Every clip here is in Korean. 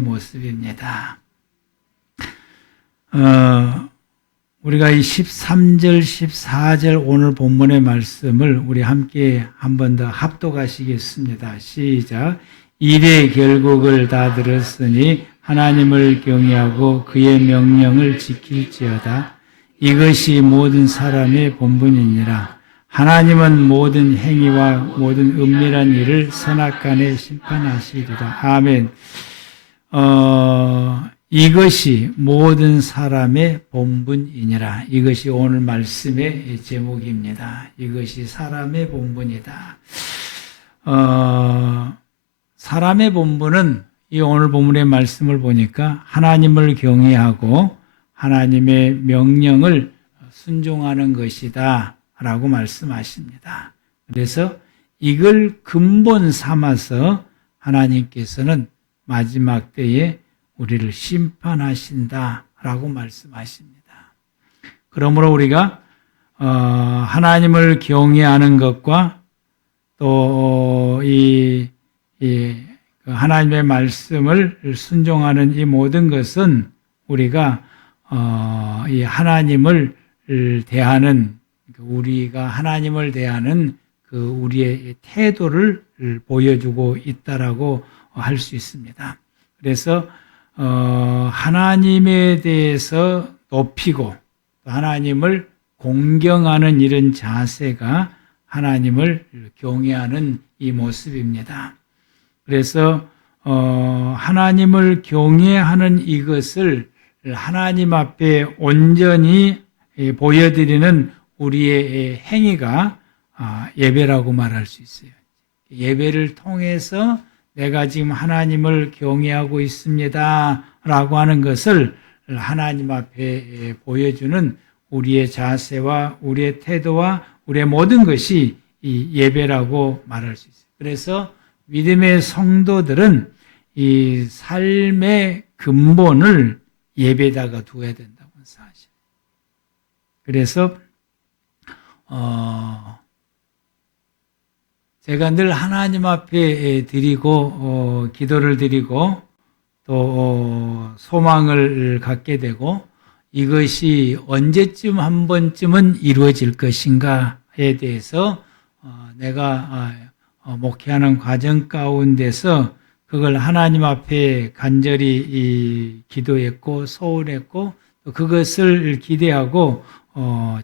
모습입니다. 우리가 이 13절, 14절 오늘 본문의 말씀을 우리 함께 한 번 더 합독하시겠습니다. 시작. 일의 결국을 다 들었으니 하나님을 경외하고 그의 명령을 지킬지어다. 이것이 모든 사람의 본분이니라. 하나님은 모든 행위와 모든 은밀한 일을 선악간에 심판하시리라. 아멘. 이것이 모든 사람의 본분이니라. 이것이 오늘 말씀의 제목입니다. 이것이 사람의 본분이다. 사람의 본분은 이 오늘 본문의 말씀을 보니까 하나님을 경외하고 하나님의 명령을 순종하는 것이다 라고 말씀하십니다. 그래서 이걸 근본 삼아서 하나님께서는 마지막 때에 우리를 심판하신다라고 말씀하십니다. 그러므로 우리가 하나님을 경외하는 것과 또 하나님의 말씀을 순종하는 이 모든 것은 우리가 이 하나님을 대하는 우리가 하나님을 대하는 그 우리의 태도를 보여주고 있다라고 할 수 있습니다. 그래서 하나님에 대해서 높이고 하나님을 공경하는 이런 자세가 하나님을 경외하는 이 모습입니다. 그래서 하나님을 경외하는 이것을 하나님 앞에 온전히 보여드리는 우리의 행위가 예배라고 말할 수 있어요. 예배를 통해서 내가 지금 하나님을 경외하고 있습니다 라고 하는 것을 하나님 앞에 보여주는 우리의 자세와 우리의 태도와 우리의 모든 것이 이 예배라고 말할 수 있어요. 그래서 믿음의 성도들은 이 삶의 근본을 예배에다가 두어야 된다고 사실. 그래서 제가 늘 하나님 앞에 드리고 기도를 드리고 또 소망을 갖게 되고 이것이 언제쯤 한 번쯤은 이루어질 것인가에 대해서 내가 목회하는 과정 가운데서 그걸 하나님 앞에 간절히 기도했고 소원했고 또 그것을 기대하고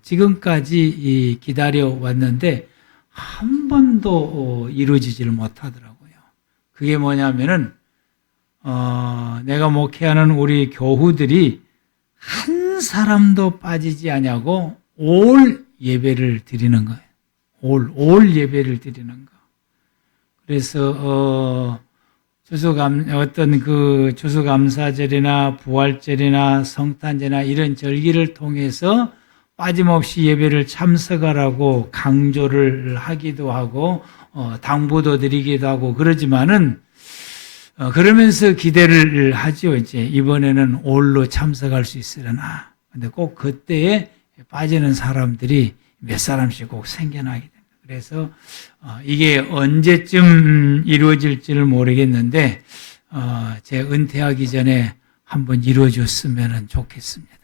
지금까지 기다려 왔는데 한 번도 이루어지지를 못하더라고요. 그게 뭐냐면은 내가 목회하는 우리 교우들이 한 사람도 빠지지 않냐고 올 예배를 드리는 거예요. 올 예배를 드리는 거. 그래서 어떤 그 추수감사절이나 부활절이나 성탄제나 이런 절기를 통해서 빠짐없이 예배를 참석하라고 강조를 하기도 하고 당부도 드리기도 하고 그러지만은 그러면서 기대를 하죠. 이제 이번에는 올로 참석할 수 있으려나. 근데 꼭 그때에 빠지는 사람들이 몇 사람씩 꼭 생겨나게 됩니다. 그래서 이게 언제쯤 이루어질지를 모르겠는데 제 은퇴하기 전에 한번 이루어졌으면 좋겠습니다.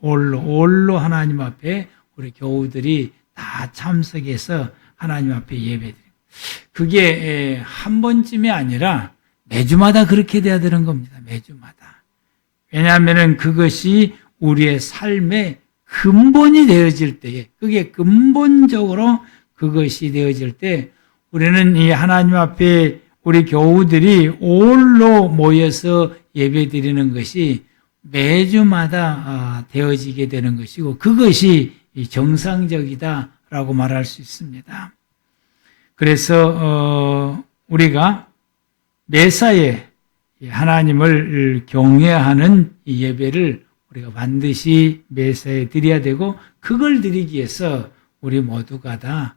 올로 하나님 앞에 우리 교우들이 다 참석해서 하나님 앞에 예배드립니다. 그게 한 번쯤이 아니라 매주마다 그렇게 돼야 되는 겁니다. 매주마다. 왜냐하면 그것이 우리의 삶의 근본이 되어질 때에 그게 근본적으로 그것이 되어질 때 우리는 이 하나님 앞에 우리 교우들이 올로 모여서 예배드리는 것이 매주마다 되어지게 되는 것이고 그것이 정상적이다라고 말할 수 있습니다. 그래서 우리가 매사에 하나님을 경외하는 이 예배를 우리가 반드시 매사에 드려야 되고 그걸 드리기 위해서 우리 모두가 다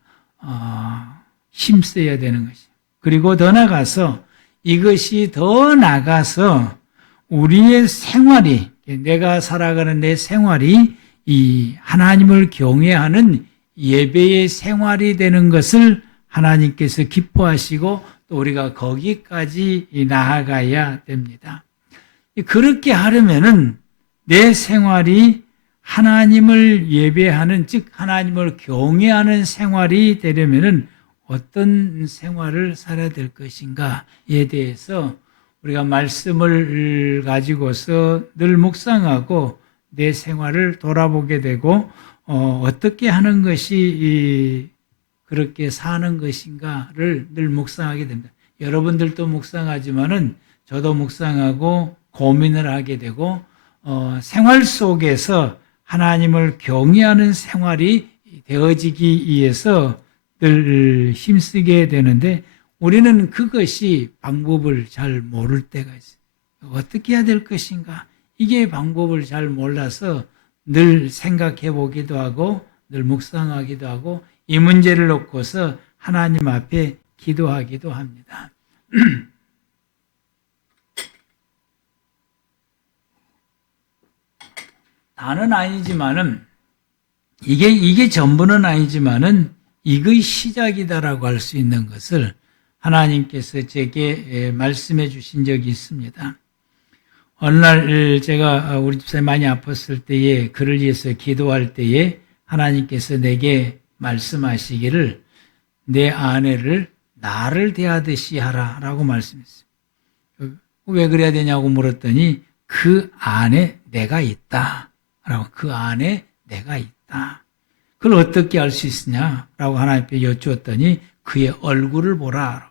힘써야 되는 것이죠. 그리고 더 나가서 이것이 더 나가서 우리의 생활이 내가 살아가는 내 생활이 이 하나님을 경외하는 예배의 생활이 되는 것을 하나님께서 기뻐하시고 또 우리가 거기까지 나아가야 됩니다. 그렇게 하려면은 내 생활이 하나님을 예배하는, 즉 하나님을 경외하는 생활이 되려면은 어떤 생활을 살아야 될 것인가에 대해서 우리가 말씀을 가지고서 늘 묵상하고 내 생활을 돌아보게 되고 어떻게 하는 것이 그렇게 사는 것인가를 늘 묵상하게 됩니다. 여러분들도 묵상하지만은 저도 묵상하고 고민을 하게 되고 생활 속에서 하나님을 경외하는 생활이 되어지기 위해서 늘 힘쓰게 되는데 우리는 그것이 방법을 잘 모를 때가 있어요. 어떻게 해야 될 것인가? 이게 방법을 잘 몰라서 늘 생각해 보기도 하고 늘 묵상하기도 하고 이 문제를 놓고서 하나님 앞에 기도하기도 합니다. 다는 아니지만은 이게 전부는 아니지만은 이것이 시작이다라고 할 수 있는 것을 하나님께서 제게 말씀해 주신 적이 있습니다. 어느 날 제가 우리 집사람이 많이 아팠을 때에 그를 위해서 기도할 때에 하나님께서 내게 말씀하시기를 내 아내를 나를 대하듯이 하라라고 말씀했어요. 왜 그래야 되냐고 물었더니 그 안에 내가 있다. 라고 그 안에 내가 있다. 그걸 어떻게 알 수 있으냐라고 하나님께 여쭈었더니 그의 얼굴을 보라.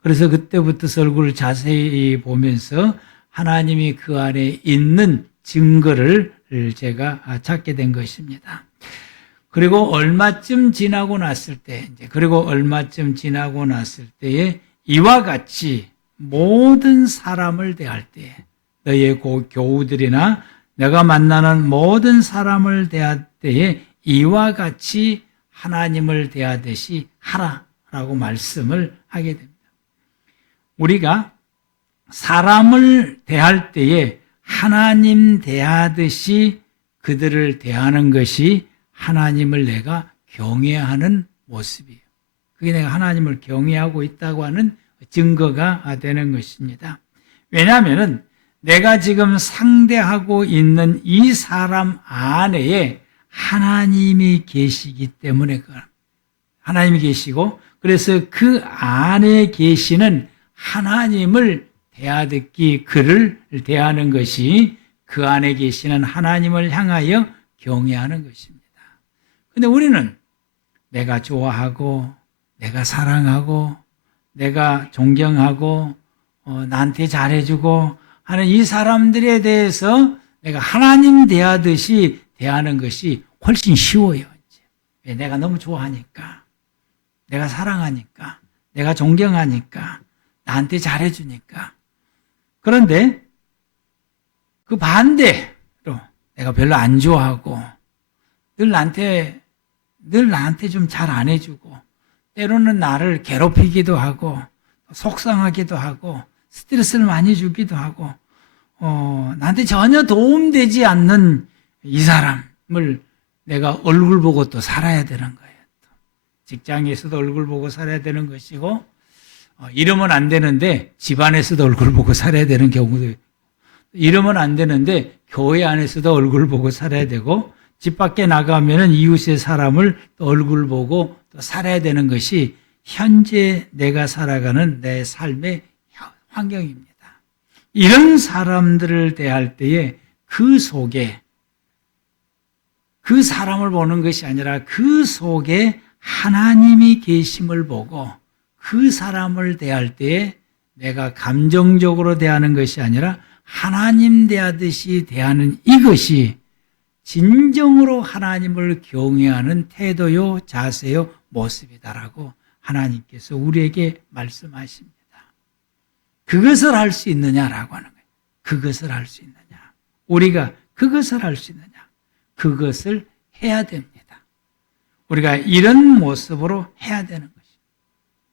그래서 그때부터 얼굴을 자세히 보면서 하나님이 그 안에 있는 증거를 제가 찾게 된 것입니다. 그리고 얼마쯤 지나고 났을 때, 때에 이와 같이 모든 사람을 대할 때, 너의 교우들이나 내가 만나는 모든 사람을 대할 때에 이와 같이 하나님을 대하듯이 하라라고 말씀을 하게 됩니다. 우리가 사람을 대할 때에 하나님 대하듯이 그들을 대하는 것이 하나님을 내가 경외하는 모습이에요. 그게 내가 하나님을 경외하고 있다고 하는 증거가 되는 것입니다. 왜냐하면 내가 지금 상대하고 있는 이 사람 안에 하나님이 계시기 때문에 하나님이 계시고 그래서 그 안에 계시는 하나님을 대하듯이 그를 대하는 것이 그 안에 계시는 하나님을 향하여 경외하는 것입니다. 근데 우리는 내가 좋아하고 내가 사랑하고 내가 존경하고 나한테 잘해주고 하는 이 사람들에 대해서 내가 하나님 대하듯이 대하는 것이 훨씬 쉬워요. 왜? 내가 너무 좋아하니까, 내가 사랑하니까, 내가 존경하니까, 나한테 잘해주니까. 그런데 그 반대로 내가 별로 안 좋아하고 늘 나한테 좀 잘 안 해주고 때로는 나를 괴롭히기도 하고 속상하기도 하고 스트레스를 많이 주기도 하고 나한테 전혀 도움되지 않는 이 사람을 내가 얼굴 보고 또 살아야 되는 거예요. 직장에서도 얼굴 보고 살아야 되는 것이고 이러면 안 되는데 집안에서도 얼굴 보고 살아야 되는 경우도 있고 이러면 안 되는데 교회 안에서도 얼굴 보고 살아야 되고 집 밖에 나가면은 이웃의 사람을 또 얼굴 보고 또 살아야 되는 것이 현재 내가 살아가는 내 삶의 환경입니다. 이런 사람들을 대할 때에 그 속에 그 사람을 보는 것이 아니라 그 속에 하나님이 계심을 보고 그 사람을 대할 때에 내가 감정적으로 대하는 것이 아니라 하나님 대하듯이 대하는 이것이 진정으로 하나님을 경외하는 태도요, 자세요, 모습이다라고 하나님께서 우리에게 말씀하십니다. 그것을 할 수 있느냐라고 하는 거예요. 그것을 할 수 있느냐. 우리가 그것을 할 수 있느냐. 그것을 해야 됩니다. 우리가 이런 모습으로 해야 되는 것입니다.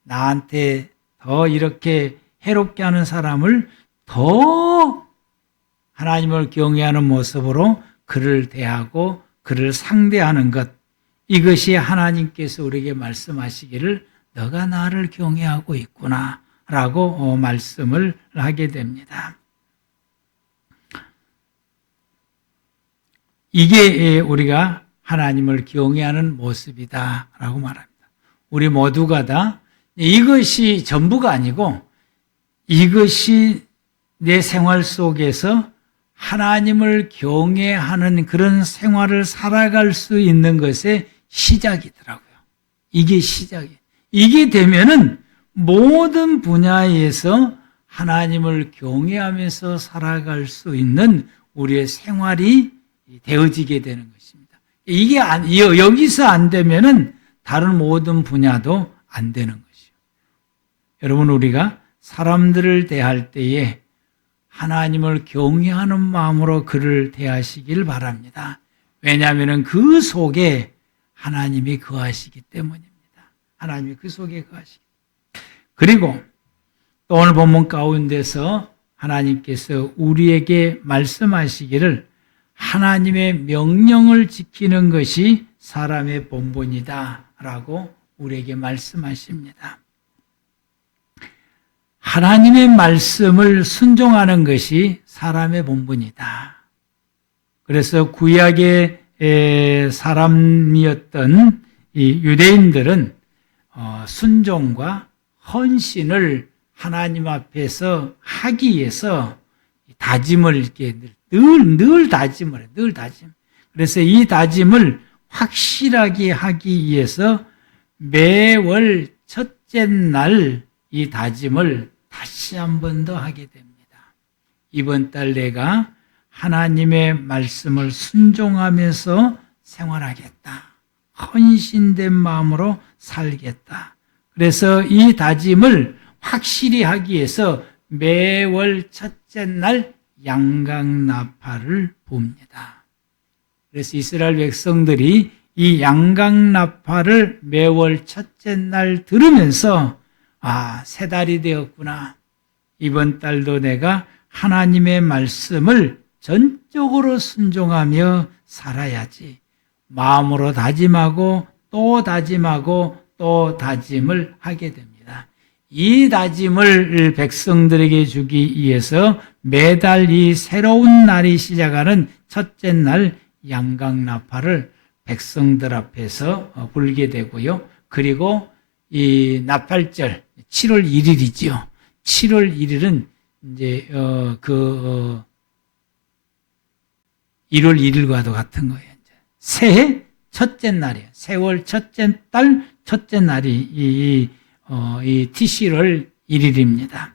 나한테 더 이렇게 해롭게 하는 사람을 더 하나님을 경외하는 모습으로 그를 대하고 그를 상대하는 것, 이것이 하나님께서 우리에게 말씀하시기를 너가 나를 경외하고 있구나 라고 말씀을 하게 됩니다. 이게 우리가 하나님을 경외하는 모습이다라고 말합니다. 우리 모두가 다 이것이 전부가 아니고 이것이 내 생활 속에서 하나님을 경외하는 그런 생활을 살아갈 수 있는 것의 시작이더라고요. 이게 시작이에요. 이게 되면은 모든 분야에서 하나님을 경외하면서 살아갈 수 있는 우리의 생활이 되어지게 되는 것입니다. 이게 여기서 안 되면은 다른 모든 분야도 안 되는 것이요. 여러분, 우리가 사람들을 대할 때에 하나님을 경외하는 마음으로 그를 대하시길 바랍니다. 왜냐하면 그 속에 하나님이 거하시기 때문입니다. 하나님이 그 속에 거하시기 때문에. 그리고 또 오늘 본문 가운데서 하나님께서 우리에게 말씀하시기를 하나님의 명령을 지키는 것이 사람의 본분이다 라고 우리에게 말씀하십니다. 하나님의 말씀을 순종하는 것이 사람의 본분이다. 그래서 구약의 사람이었던 이 유대인들은 순종과 헌신을 하나님 앞에서 하기 위해서 다짐을 이렇게 늘 다짐을 해, 늘 다짐. 그래서 이 다짐을 확실하게 하기 위해서 매월 첫째 날 이 다짐을 다시 한 번 더 하게 됩니다. 이번 달 내가 하나님의 말씀을 순종하면서 생활하겠다. 헌신된 마음으로 살겠다. 그래서 이 다짐을 확실히 하기 위해서 매월 첫째 날 양강나팔을 붑니다. 그래서 이스라엘 백성들이 이 양강나팔을 매월 첫째 날 들으면서 새 달이 되었구나. 이번 달도 내가 하나님의 말씀을 전적으로 순종하며 살아야지. 마음으로 다짐하고 또 다짐하고 또 다짐을 하게 됩니다. 이 다짐을 백성들에게 주기 위해서 매달 이 새로운 날이 시작하는 첫째 날 양강나팔을 백성들 앞에서 불게 되고요. 그리고 이 나팔절 7월 1일이지요. 7월 1일은 이제 1월 1일과도 같은 거예요. 새해 첫째 날이에요. 세월 첫째 달 첫째 날이 이 티시월 1일입니다.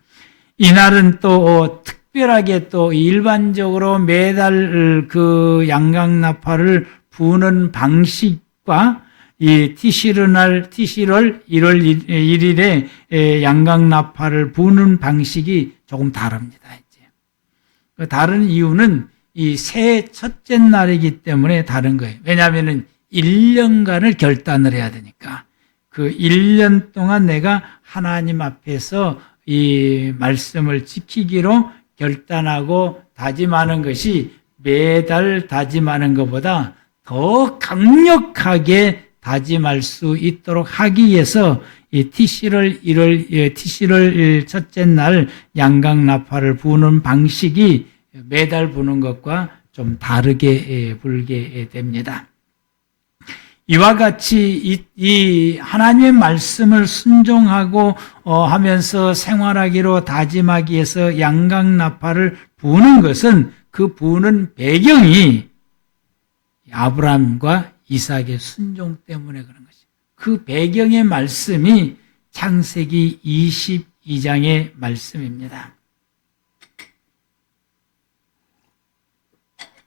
이날은 또 특별하게 또 일반적으로 매달 그 양강나팔을 부는 방식과 이 티시월 1월 1일에 양강나팔을 부는 방식이 조금 다릅니다. 이제. 다른 이유는 이 새해 첫째 날이기 때문에 다른 거예요. 왜냐하면 1년간을 결단을 해야 되니까. 그 1년 동안 내가 하나님 앞에서 이 말씀을 지키기로 결단하고 다짐하는 것이 매달 다짐하는 것보다 더 강력하게 다짐할 수 있도록 하기 위해서 이 티시월 첫째 날 양강나팔을 부는 방식이 매달 부는 것과 좀 다르게 불게 됩니다. 이와 같이 이 하나님의 말씀을 순종하고 하면서 생활하기로 다짐하기 위해서 양강나팔을 부는 것은 그 부는 배경이 아브라함과 이삭의 순종 때문에 그런 것입니다. 그 배경의 말씀이 창세기 22장의 말씀입니다.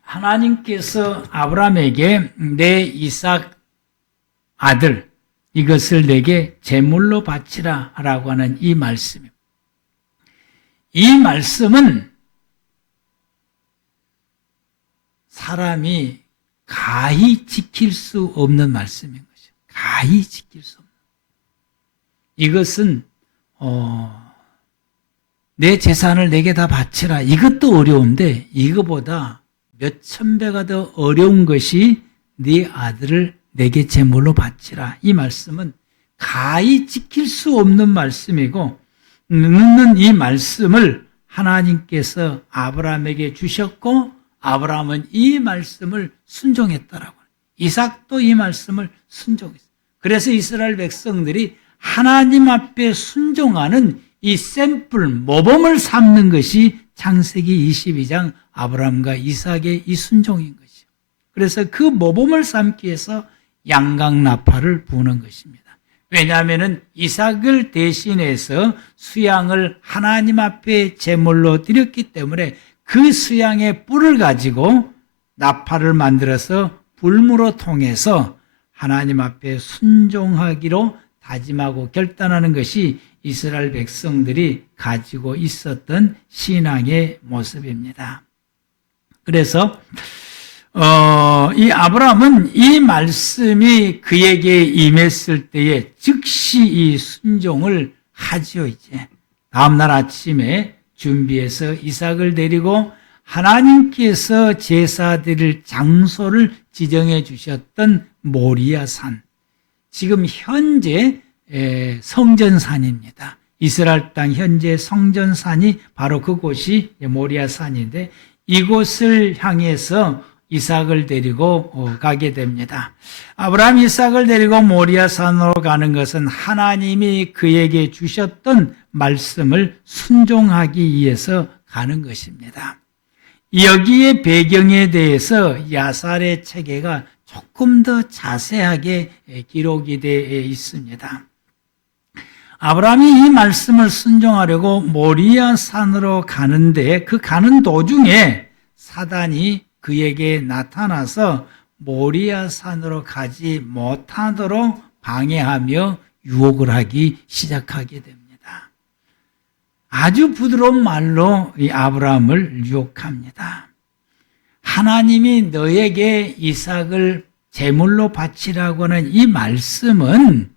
하나님께서 아브라함에게 내 이삭 아들 이것을 내게 제물로 바치라 라고 하는 이 말씀입니다. 이 말씀은 사람이 가히 지킬 수 없는 말씀인 것이죠. 가히 지킬 수 없는. 이것은 내 재산을 내게 다 바치라. 이것도 어려운데 이거보다 몇천 배가 더 어려운 것이 네 아들을 내게 제물로 바치라. 이 말씀은 가히 지킬 수 없는 말씀이고 이 말씀을 하나님께서 아브라함에게 주셨고 아브라함은 이 말씀을 순종했더라고요. 이삭도 이 말씀을 순종했어요. 그래서 이스라엘 백성들이 하나님 앞에 순종하는 이 샘플, 모범을 삼는 것이 창세기 22장 아브라함과 이삭의 이 순종인 것이죠. 그래서 그 모범을 삼기 위해서 양강나팔을 부는 것입니다. 왜냐하면 이삭을 대신해서 수양을 하나님 앞에 제물로 드렸기 때문에 그 수양의 뿔을 가지고 나팔을 만들어서 불무로 통해서 하나님 앞에 순종하기로 다짐하고 결단하는 것이 이스라엘 백성들이 가지고 있었던 신앙의 모습입니다. 그래서 이 아브라함은 이 말씀이 그에게 임했을 때에 즉시 이 순종을 하지요. 이제 다음날 아침에 준비해서 이삭을 데리고 하나님께서 제사 드릴 장소를 지정해 주셨던 모리아산, 지금 현재 성전산입니다. 이스라엘 땅 현재 성전산이 바로 그곳이 모리아산인데 이곳을 향해서 이삭을 데리고 가게 됩니다. 아브라함 이삭을 데리고 모리아산으로 가는 것은 하나님이 그에게 주셨던 말씀을 순종하기 위해서 가는 것입니다. 여기에 배경에 대해서 야살의 체계가 조금 더 자세하게 기록이 되어 있습니다. 아브라함이 이 말씀을 순종하려고 모리아산으로 가는데 그 가는 도중에 사단이 그에게 나타나서 모리아산으로 가지 못하도록 방해하며 유혹을 하기 시작하게 됩니다. 아주 부드러운 말로 이 아브라함을 유혹합니다. 하나님이 너에게 이삭을 제물로 바치라고 하는 이 말씀은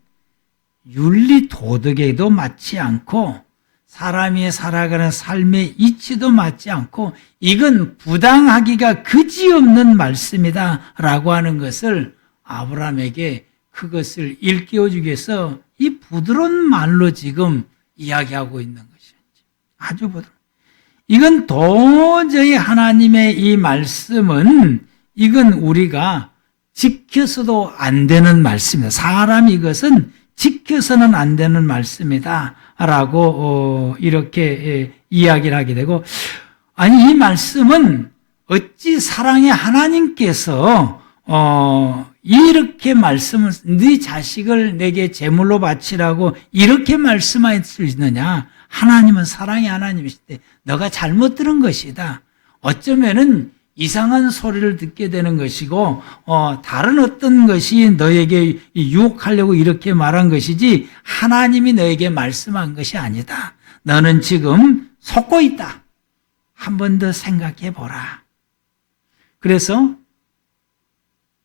윤리 도덕에도 맞지 않고 사람이 살아가는 삶의 이치도 맞지 않고 이건 부당하기가 그지없는 말씀이다 라고 하는 것을 아브라함에게 그것을 일깨워주기 위해서 이 부드러운 말로 지금 이야기하고 있는 것이죠. 아주 부드러워. 이건 도저히 하나님의 이 말씀은 이건 우리가 지켜서도 안 되는 말씀이다. 사람이 이것은 지켜서는 안 되는 말씀이다 라고 이렇게 이야기를 하게 되고, 아니 이 말씀은 어찌 사랑의 하나님께서 이렇게 말씀을 네 자식을 내게 제물로 바치라고 이렇게 말씀할 수 있느냐. 하나님은 사랑의 하나님이실 때 너가 잘못 들은 것이다. 어쩌면은 이상한 소리를 듣게 되는 것이고 다른 어떤 것이 너에게 유혹하려고 이렇게 말한 것이지 하나님이 너에게 말씀한 것이 아니다. 너는 지금 속고 있다. 한 번 더 생각해 보라. 그래서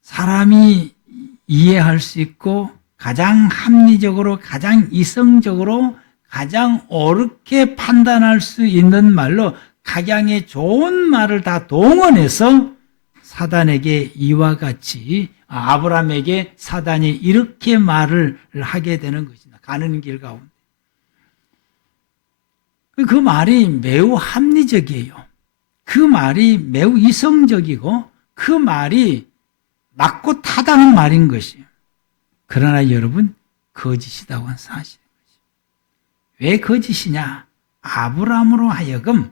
사람이 이해할 수 있고 가장 합리적으로 가장 이성적으로 가장 옳게 판단할 수 있는 말로 각양의 좋은 말을 다 동원해서 사단에게 이와 같이 아브라함에게 사단이 이렇게 말을 하게 되는 것이다. 가는 길 가운데. 그 말이 매우 합리적이에요. 그 말이 매우 이성적이고 그 말이 맞고 타당한 말인 것이에요. 그러나 여러분 거짓이라고 하는 사실인 것이에요. 왜 거짓이냐? 아브라함으로 하여금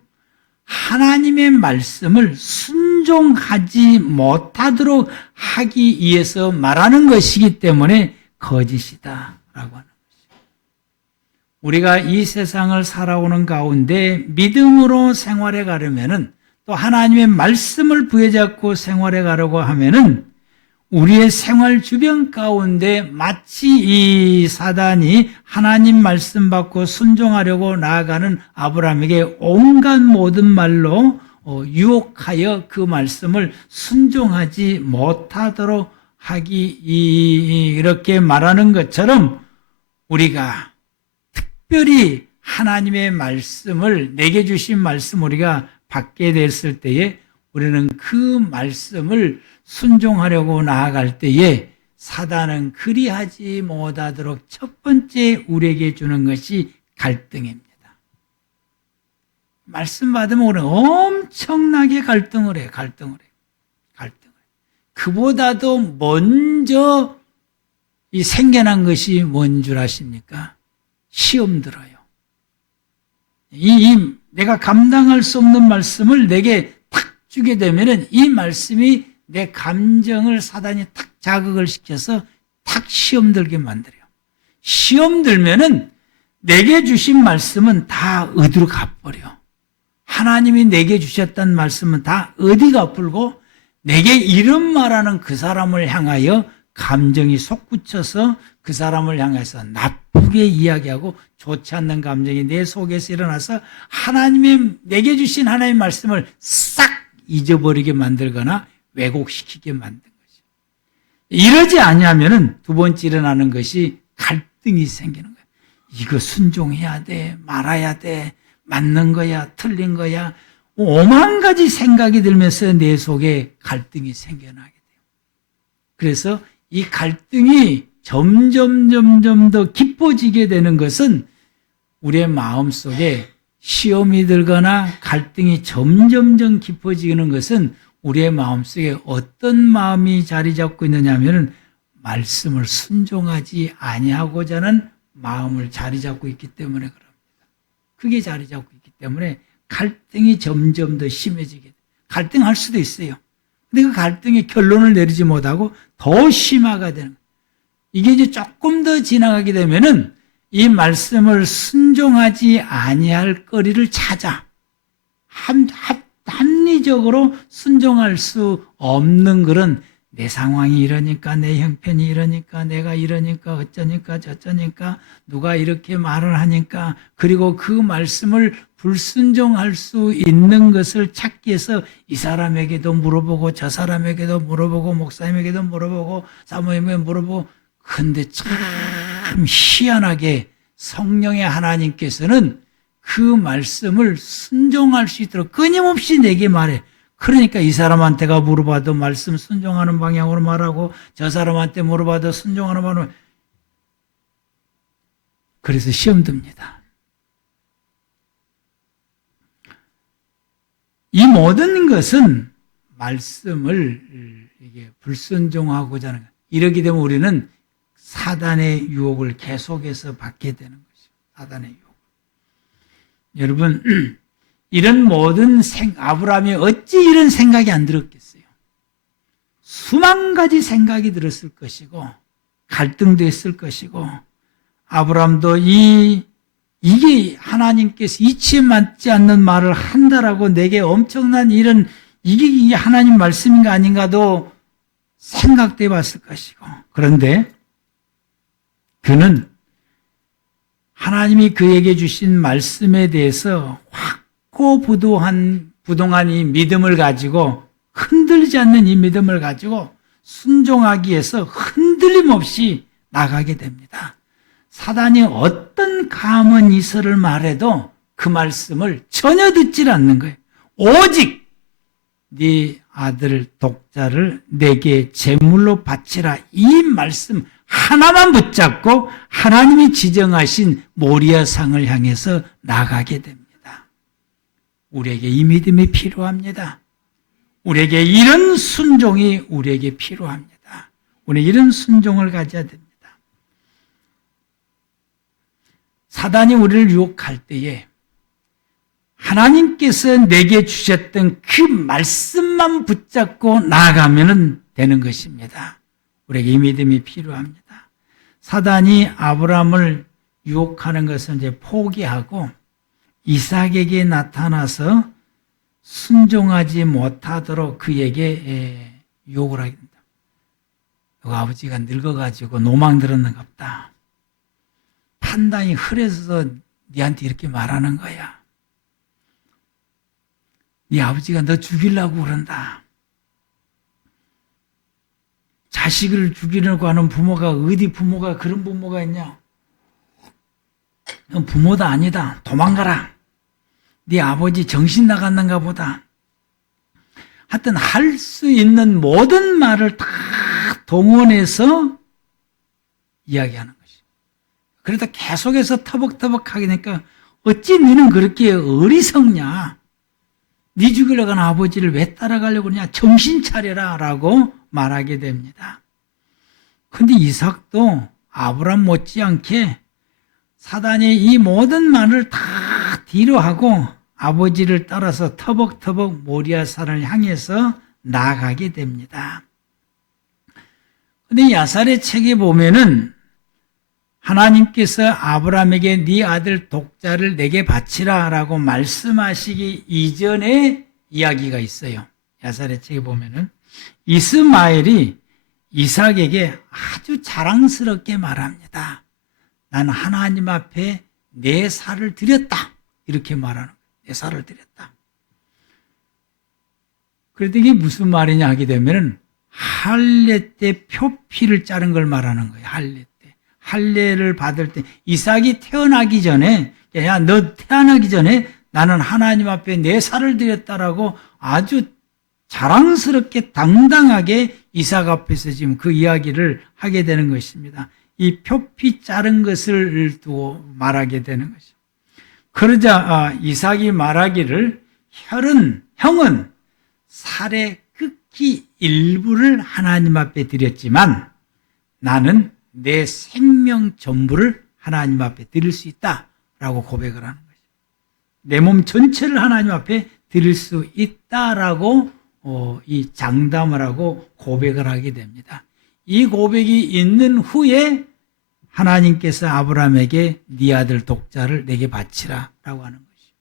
하나님의 말씀을 순종하지 못하도록 하기 위해서 말하는 것이기 때문에 거짓이다라고 하는 것이죠. 우리가 이 세상을 살아오는 가운데 믿음으로 생활해 가려면은 또 하나님의 말씀을 부여잡고 생활해 가려고 하면은 우리의 생활 주변 가운데 마치 이 사단이 하나님 말씀 받고 순종하려고 나아가는 아브라함에게 온갖 모든 말로 유혹하여 그 말씀을 순종하지 못하도록 하기 이렇게 말하는 것처럼 우리가 특별히 하나님의 말씀을 내게 주신 말씀 우리가 받게 됐을 때에 우리는 그 말씀을 순종하려고 나아갈 때에 사단은 그리하지 못하도록 첫 번째 우리에게 주는 것이 갈등입니다. 말씀 받으면 우리는 엄청나게 갈등을 해. 그보다도 먼저 이 생겨난 것이 뭔 줄 아십니까? 시험 들어요. 내가 감당할 수 없는 말씀을 내게 탁 주게 되면은 이 말씀이 내 감정을 사단이 탁 자극을 시켜서 탁 시험 들게 만들어요. 시험 들면은 내게 주신 말씀은 다 어디로 가버려. 하나님이 내게 주셨던 말씀은 다 어디 가불고 내게 이런 말하는 그 사람을 향하여 감정이 솟구쳐서 그 사람을 향해서 나쁘게 이야기하고 좋지 않는 감정이 내 속에서 일어나서 내게 주신 하나님의 말씀을 싹 잊어버리게 만들거나 왜곡시키게 만든 거죠. 이러지 않으면은 두 번째 일어나는 것이 갈등이 생기는 거예요. 이거 순종해야 돼, 말아야 돼, 맞는 거야, 틀린 거야. 오만 가지 생각이 들면서 내 속에 갈등이 생겨나게 돼요. 그래서 이 갈등이 점점 더 깊어지게 되는 것은 우리의 마음속에 시험이 들거나 갈등이 점점 깊어지는 것은 우리의 마음속에 어떤 마음이 자리 잡고 있느냐 하면은 말씀을 순종하지 아니하고자 하는 마음을 자리 잡고 있기 때문에 그럽니다. 그게 자리 잡고 있기 때문에 갈등이 점점 더 심해지게 돼요. 갈등할 수도 있어요. 근데 그 갈등의 결론을 내리지 못하고 더 심화가 되는 거예요. 이게 이제 조금 더 지나가게 되면은 이 말씀을 순종하지 아니할 거리를 찾아 합리적으로 순종할 수 없는 그런 내 상황이 이러니까, 내 형편이 이러니까, 내가 이러니까, 어쩌니까, 저쩌니까, 누가 이렇게 말을 하니까, 그리고 그 말씀을 불순종할 수 있는 것을 찾기 위해서 이 사람에게도 물어보고, 저 사람에게도 물어보고, 목사님에게도 물어보고, 사모님에게 물어보고, 근데 참 희한하게 성령의 하나님께서는 그 말씀을 순종할 수 있도록 끊임없이 내게 말해. 그러니까 이 사람한테가 물어봐도 말씀 순종하는 방향으로 말하고 저 사람한테 물어봐도 순종하는 방향으로. 그래서 시험 듭니다. 이 모든 것은 말씀을 이게 불순종하고자 하는 것. 이러게 되면 우리는 사단의 유혹을 계속해서 받게 되는 것이죠. 사단의 유혹. 여러분, 이런 모든 아브라함이 어찌 이런 생각이 안 들었겠어요? 수만 가지 생각이 들었을 것이고 갈등도 했을 것이고 아브라함도 이게 하나님께서 이치에 맞지 않는 말을 한다라고 내게 엄청난 이런 이게 하나님 말씀인가 아닌가도 생각도 해봤을 것이고 그런데 그는 하나님이 그에게 주신 말씀에 대해서 확고부동한 이 믿음을 가지고 흔들리지 않는 이 믿음을 가지고 순종하기 위해서 흔들림 없이 나가게 됩니다. 사단이 어떤 감언 이설을 말해도 그 말씀을 전혀 듣질 않는 거예요. 오직 네 아들 독자를 내게 제물로 바치라 이 말씀 하나만 붙잡고 하나님이 지정하신 모리아상을 향해서 나가게 됩니다. 우리에게 이 믿음이 필요합니다. 우리에게 이런 순종이 우리에게 필요합니다. 우리 이런 순종을 가져야 됩니다. 사단이 우리를 유혹할 때에 하나님께서 내게 주셨던 그 말씀만 붙잡고 나아가면 되는 것입니다. 우리에게 이 믿음이 필요합니다. 사단이 아브라함을 유혹하는 것은 이제 포기하고 이삭에게 나타나서 순종하지 못하도록 그에게 유혹을 하게 됩니다. 너 아버지가 늙어가지고 노망 들었는갑다. 판단이 흐려서 네한테 이렇게 말하는 거야. 네 아버지가 너 죽이려고 그런다. 자식을 죽이려고 하는 부모가 어디 부모가 그런 부모가 있냐? 넌 부모도 아니다. 도망가라. 네 아버지 정신 나갔는가 보다. 하여튼 할 수 있는 모든 말을 다 동원해서 이야기하는 것이. 그러다 계속해서 터벅터벅 하게 되니까 어찌 너는 그렇게 어리석냐? 네 죽이려고 하는 아버지를 왜 따라가려고 그러냐? 정신 차려라 라고 말하게 됩니다. 근데 이삭도 아브람 못지않게 사단이 이 모든 말을 다 뒤로 하고 아버지를 따라서 터벅터벅 모리아산을 향해서 나아가게 됩니다. 근데 야살의 책에 보면은 하나님께서 아브라함에게 네 아들 독자를 내게 바치라 라고 말씀하시기 이전에 이야기가 있어요. 야살의 책에 보면은 이스마엘이 이삭에게 아주 자랑스럽게 말합니다. 나는 하나님 앞에 내 살을 드렸다. 이렇게 말하는 거예요. 내 살을 드렸다. 그런데 이게 무슨 말이냐 하게 되면은 할례 때 표피를 자른 걸 말하는 거예요. 할례 때. 할례를 받을 때 이삭이 태어나기 전에 야, 너 태어나기 전에 나는 하나님 앞에 내 살을 드렸다라고 아주 자랑스럽게 당당하게 이삭 앞에서 지금 그 이야기를 하게 되는 것입니다. 이 표피 자른 것을 두고 말하게 되는 것이죠. 그러자 이삭이 말하기를 형은 살의 극히 일부를 하나님 앞에 드렸지만 나는 내 생명 전부를 하나님 앞에 드릴 수 있다라고 고백을 하는 거죠. 내 몸 전체를 하나님 앞에 드릴 수 있다라고 이 장담을 하고 고백을 하게 됩니다. 이 고백이 있는 후에 하나님께서 아브라함에게 네 아들 독자를 내게 바치라 라고 하는 것이죠.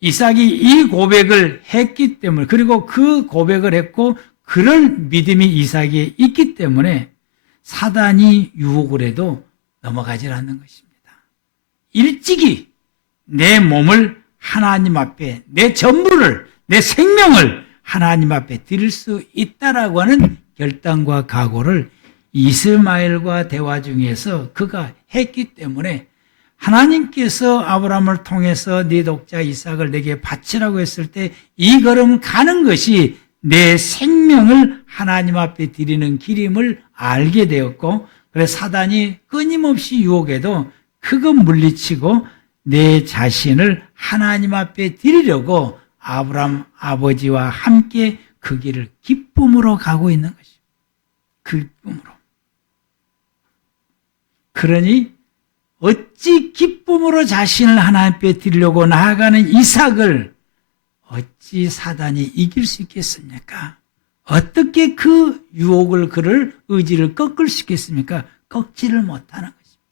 이삭이 이 고백을 했기 때문에, 그리고 그 고백을 했고 그럴 믿음이 이삭에 있기 때문에 사단이 유혹을 해도 넘어가지 않는 것입니다. 일찍이 내 몸을 하나님 앞에, 내 전부를, 내 생명을 하나님 앞에 드릴 수 있다라고 하는 결단과 각오를 이스마엘과 대화 중에서 그가 했기 때문에 하나님께서 아브라함을 통해서 네 독자 이삭을 내게 바치라고 했을 때 이 걸음 가는 것이 내 생명을 하나님 앞에 드리는 길임을 알게 되었고, 그래서 사단이 끊임없이 유혹해도 그거 물리치고 내 자신을 하나님 앞에 드리려고 아브라함 아버지와 함께 그 길을 기쁨으로 가고 있는 것이죠. 기쁨으로. 그러니 어찌 기쁨으로 자신을 하나님 앞에 드리려고 나아가는 이삭을 어찌 사단이 이길 수 있겠습니까? 어떻게 그 유혹을, 그를 의지를 꺾을 수 있겠습니까? 꺾지를 못하는 것입니다.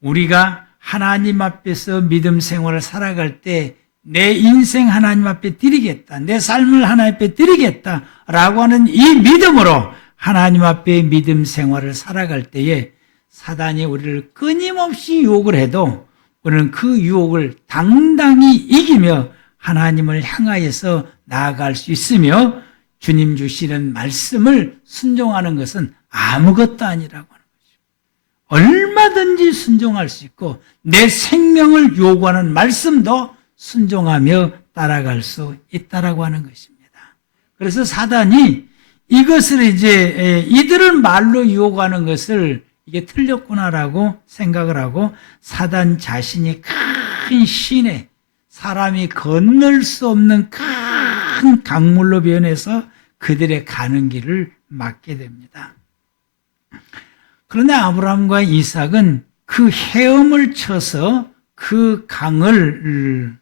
우리가 하나님 앞에서 믿음 생활을 살아갈 때 내 인생 하나님 앞에 드리겠다, 내 삶을 하나님 앞에 드리겠다라고 하는 이 믿음으로 하나님 앞에 믿음 생활을 살아갈 때에 사단이 우리를 끊임없이 유혹을 해도 우리는 그 유혹을 당당히 이기며 하나님을 향하여서 나아갈 수 있으며 주님 주시는 말씀을 순종하는 것은 아무것도 아니라고 하는 거죠. 얼마든지 순종할 수 있고 내 생명을 요구하는 말씀도 순종하며 따라갈 수 있다라고 하는 것입니다. 그래서 사단이 이것을 이제 이들을 말로 유혹하는 것을 이게 틀렸구나라고 생각을 하고 사단 자신이 큰 시내, 사람이 건널 수 없는 큰 강물로 변해서 그들의 가는 길을 막게 됩니다. 그런데 아브라함과 이삭은 그 헤엄을 쳐서 그 강을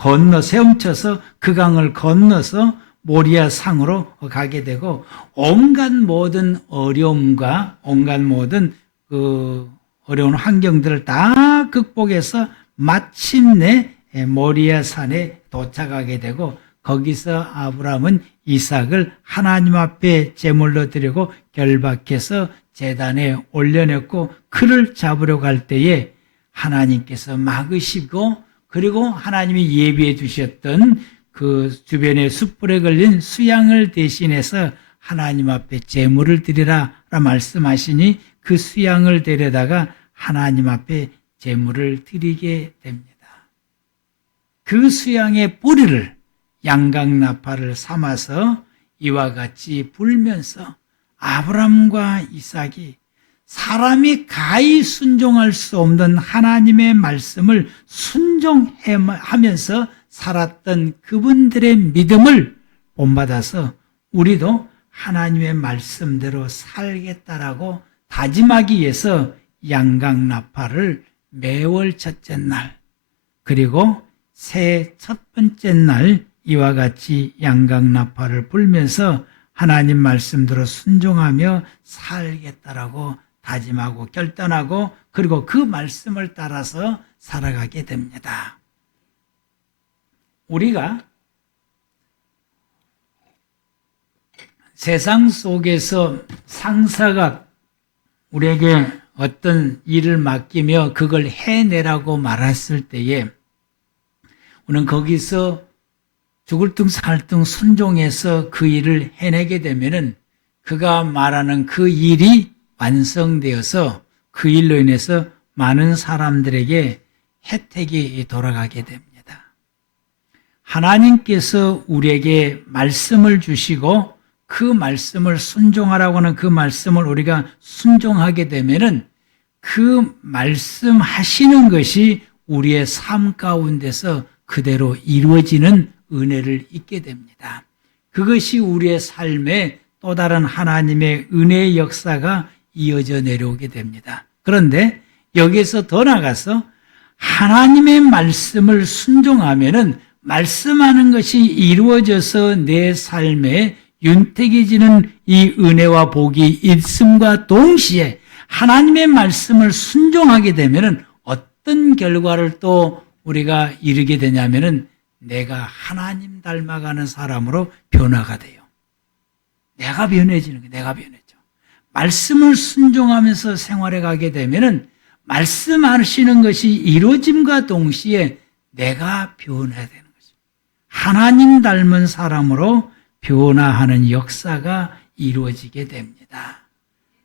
헤엄쳐서 그 강을 건너서 모리아 상으로 가게 되고 온갖 모든 어려움과 온갖 모든 그 어려운 환경들을 다 극복해서 마침내 모리아 산에 도착하게 되고 거기서 아브라함은 이삭을 하나님 앞에 제물로 드리고 결박해서 제단에 올려냈고 그를 잡으러 갈 때에 하나님께서 막으시고 그리고 하나님이 예비해 주셨던 그 주변에 숯불에 걸린 수양을 대신해서 하나님 앞에 제물을 드리라 말씀하시니 그 수양을 데려다가 하나님 앞에 제물을 드리게 됩니다. 그 수양의 뿌리를 양강나팔을 삼아서 이와 같이 불면서 아브람과 이삭이 사람이 가히 순종할 수 없는 하나님의 말씀을 순종하면서 살았던 그분들의 믿음을 본받아서 우리도 하나님의 말씀대로 살겠다라고 다짐하기 위해서 양강나팔을 매월 첫째 날 그리고 새해 첫 번째 날 이와 같이 양강나팔을 불면서 하나님 말씀대로 순종하며 살겠다라고 다짐하고 결단하고 그리고 그 말씀을 따라서 살아가게 됩니다. 우리가 세상 속에서 상사가 우리에게 어떤 일을 맡기며 그걸 해내라고 말했을 때에 우리는 거기서 죽을 둥 살 둥 순종해서 그 일을 해내게 되면은 그가 말하는 그 일이 완성되어서 그 일로 인해서 많은 사람들에게 혜택이 돌아가게 됩니다. 하나님께서 우리에게 말씀을 주시고 그 말씀을 순종하라고 하는 그 말씀을 우리가 순종하게 되면은 그 말씀하시는 것이 우리의 삶 가운데서 그대로 이루어지는 은혜를 잊게 됩니다. 그것이 우리의 삶에 또 다른 하나님의 은혜의 역사가 이어져 내려오게 됩니다. 그런데 여기에서 더 나아가서 하나님의 말씀을 순종하면은 말씀하는 것이 이루어져서 내 삶에 윤택해지는 이 은혜와 복이 있음과 동시에 하나님의 말씀을 순종하게 되면은 어떤 결과를 또 우리가 이루게 되냐면은 내가 하나님 닮아가는 사람으로 변화가 돼요. 내가 변해지는 거예요. 내가 변해져. 말씀을 순종하면서 생활해 가게 되면은 말씀하시는 것이 이루어짐과 동시에 내가 변해야 되는 거죠. 하나님 닮은 사람으로 변화하는 역사가 이루어지게 됩니다.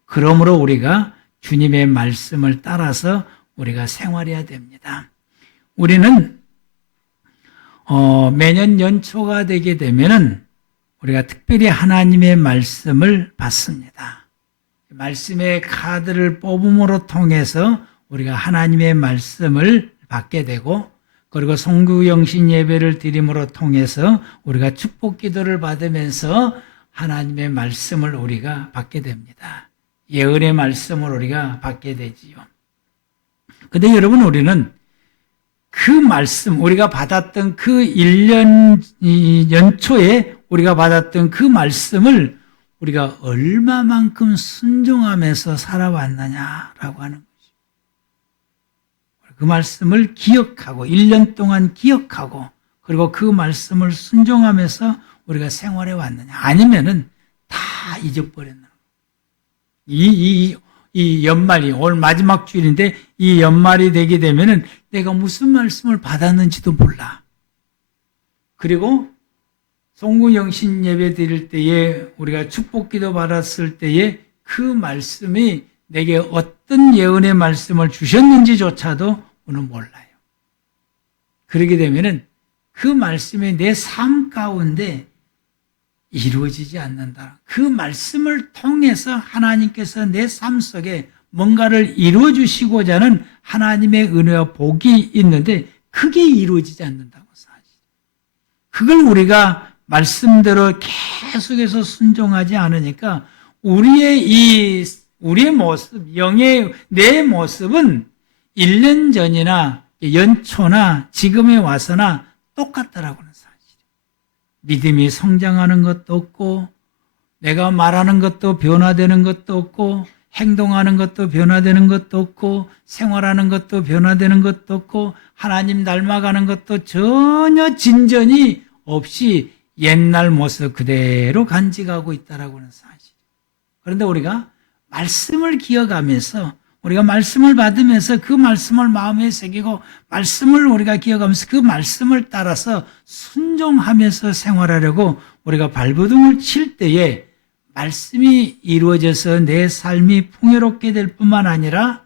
그러므로 우리가 주님의 말씀을 따라서 우리가 생활해야 됩니다. 우리는 매년 연초가 되게 되면은 우리가 특별히 하나님의 말씀을 받습니다. 말씀의 카드를 뽑음으로 통해서 우리가 하나님의 말씀을 받게 되고 그리고 송구영신 예배를 드림으로 통해서 우리가 축복 기도를 받으면서 하나님의 말씀을 우리가 받게 됩니다. 예언의 말씀을 우리가 받게 되지요. 그런데 여러분 우리는 그 말씀, 우리가 받았던 그 1년 연초에 우리가 받았던 그 말씀을 우리가 얼마만큼 순종하면서 살아왔느냐라고 하는 거죠. 그 말씀을 기억하고 1년 동안 기억하고 그리고 그 말씀을 순종하면서 우리가 생활해 왔느냐 아니면은 다 잊어버렸나. 이 연말이 오늘 마지막 주일인데 이 연말이 되게 되면은 내가 무슨 말씀을 받았는지도 몰라. 그리고 송구영신 예배 드릴 때에 우리가 축복기도 받았을 때에 그 말씀이 내게 어떤 예언의 말씀을 주셨는지조차도 우리는 몰라요. 그러게 되면은 그 말씀이 내 삶 가운데 이루어지지 않는다. 그 말씀을 통해서 하나님께서 내 삶 속에 뭔가를 이루어 주시고자 하는 하나님의 은혜와 복이 있는데 그게 이루어지지 않는다고 사실. 그걸 우리가 말씀대로 계속해서 순종하지 않으니까 우리의 모습, 영의 내 모습은 1년 전이나 연초나 지금에 와서나 똑같다라고 하는 사실. 믿음이 성장하는 것도 없고 내가 말하는 것도 변화되는 것도 없고 행동하는 것도 변화되는 것도 없고 생활하는 것도 변화되는 것도 없고 하나님 닮아가는 것도 전혀 진전이 없이 옛날 모습 그대로 간직하고 있다라고 하는 사실. 그런데 우리가 말씀을 기억하면서 우리가 말씀을 받으면서 그 말씀을 마음에 새기고 말씀을 우리가 기억하면서 그 말씀을 따라서 순종하면서 생활하려고 우리가 발버둥을 칠 때에 말씀이 이루어져서 내 삶이 풍요롭게 될 뿐만 아니라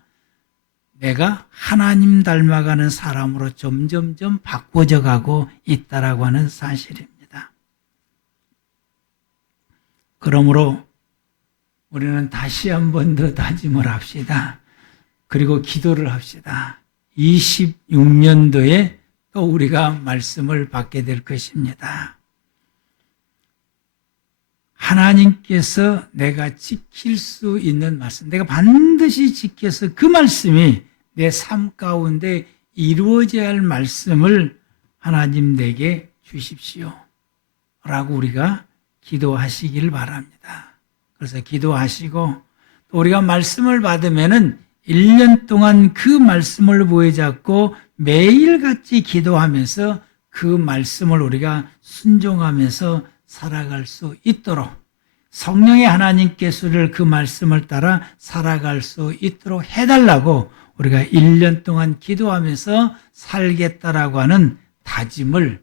내가 하나님 닮아가는 사람으로 점점점 바꿔져 가고 있다라고 하는 사실입니다. 그러므로 우리는 다시 한 번 더 다짐을 합시다. 그리고 기도를 합시다. 26년도에 또 우리가 말씀을 받게 될 것입니다. 하나님께서 내가 지킬 수 있는 말씀, 내가 반드시 지켜서 그 말씀이 내 삶 가운데 이루어져야 할 말씀을 하나님 내게 주십시오. 라고 우리가 기도하시길 바랍니다. 그래서 기도하시고 또 우리가 말씀을 받으면은 1년 동안 그 말씀을 부여잡고 매일같이 기도하면서 그 말씀을 우리가 순종하면서 살아갈 수 있도록 성령의 하나님께서를 그 말씀을 따라 살아갈 수 있도록 해달라고 우리가 1년 동안 기도하면서 살겠다라고 하는 다짐을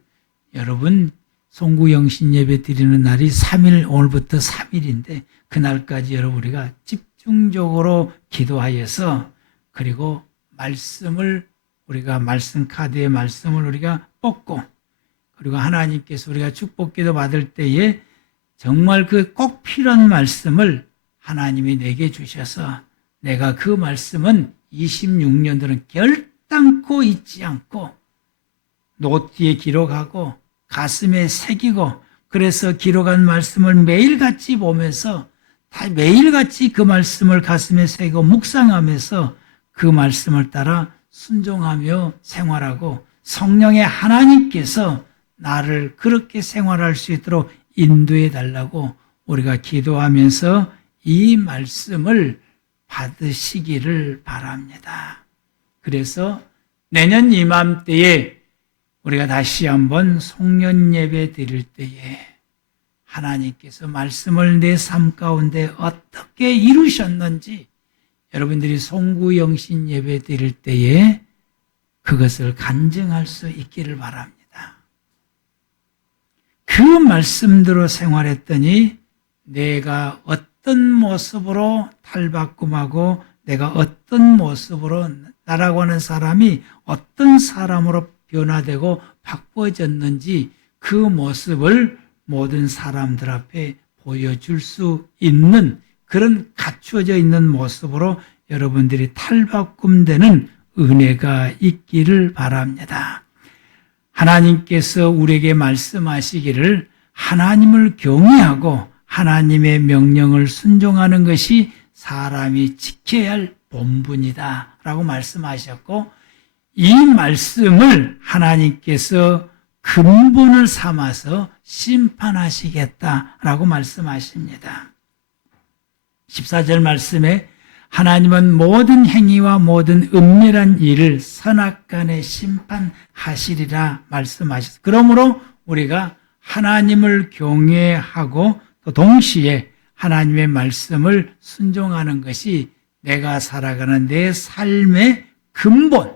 여러분 송구영신 예배 드리는 날이 3일, 오늘부터 3일인데 그날까지 여러분 우리가 집중적으로 기도하여서 그리고 말씀을 우리가 말씀 카드의 말씀을 우리가 뽑고 그리고 하나님께서 우리가 축복기도 받을 때에 정말 그 꼭 필요한 말씀을 하나님이 내게 주셔서 내가 그 말씀은 26년도는 결단코 잊지 않고 노트에 기록하고 가슴에 새기고 그래서 기록한 말씀을 매일같이 보면서 다 매일같이 그 말씀을 가슴에 새기고 묵상하면서 그 말씀을 따라 순종하며 생활하고 성령의 하나님께서 나를 그렇게 생활할 수 있도록 인도해 달라고 우리가 기도하면서 이 말씀을 받으시기를 바랍니다. 그래서 내년 이맘때에 우리가 다시 한번 송년 예배 드릴 때에 하나님께서 말씀을 내 삶 가운데 어떻게 이루셨는지 여러분들이 송구영신 예배 드릴 때에 그것을 간증할 수 있기를 바랍니다. 그 말씀대로 생활했더니 내가 어떤 모습으로 탈바꿈하고 내가 어떤 모습으로 나라고 하는 사람이 어떤 사람으로 변화되고 바꿔졌는지 그 모습을 모든 사람들 앞에 보여줄 수 있는 그런 갖추어져 있는 모습으로 여러분들이 탈바꿈되는 은혜가 있기를 바랍니다. 하나님께서 우리에게 말씀하시기를 하나님을 경외하고 하나님의 명령을 순종하는 것이 사람이 지켜야 할 본분이다 라고 말씀하셨고 이 말씀을 하나님께서 근본을 삼아서 심판하시겠다라고 말씀하십니다. 14절 말씀에 하나님은 모든 행위와 모든 은밀한 일을 선악간에 심판하시리라 말씀하셨습니다. 그러므로 우리가 하나님을 경외하고 또 동시에 하나님의 말씀을 순종하는 것이 내가 살아가는 내 삶의 근본,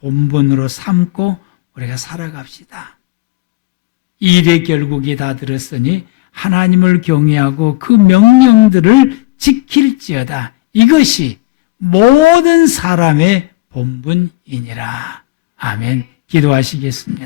본분으로 삼고 우리가 살아갑시다. 이 일의 결국이 다 들었으니 하나님을 경외하고 그 명령들을 지킬지어다. 이것이 모든 사람의 본분이니라. 아멘. 기도하시겠습니다.